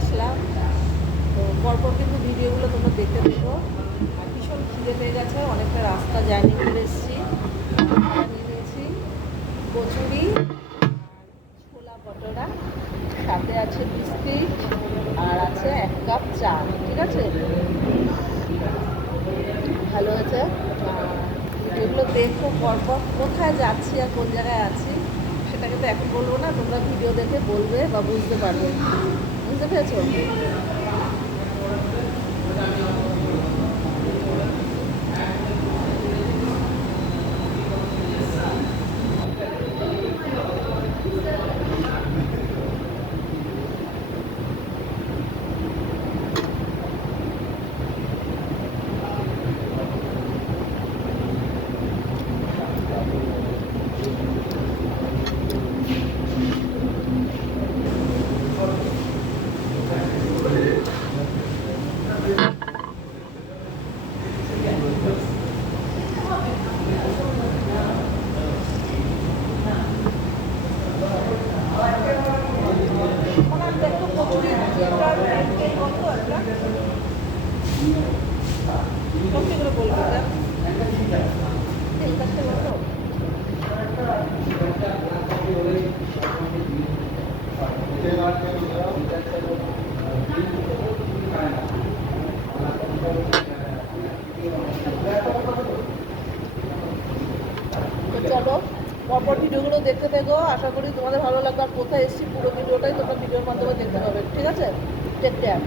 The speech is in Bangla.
আসলাম। তো পরপর কিন্তু ভিডিওগুলো তোমরা দেখতে দেখো। আর ভীষণ খিদে পেয়ে গেছে, অনেকটা রাস্তা জার্নি করে এসেছি। নিয়ে নিয়েছি কচুরি আর ছোলা ভটোরা, সাথে আছে বিস্কিট আর আছে 1 কাপ চা। ঠিক আছে, ভালো হয়েছে। ভিডিওগুলো দেখো পরপর, কোথায় যাচ্ছি আর কোন জায়গায় আছি সেটা কিন্তু এখন বলবো না, তোমরা ভিডিও দেখে বলবে বা বুঝতে পারবে। বুঝতে পেরেছো? দেখো কচুরি কত একটা কত করে বলবো তেল কাটতে বলবো। তো চলো পরপর ভিডিওগুলো দেখতে থাকো, আশা করি তোমাদের ভালো লাগবে। আর কোথায় এসেছি পুরো ভিডিওটাই তোমরা ভিডিওর মাধ্যমে দেখতে পাবে। ঠিক আছে, টেক কেয়ার।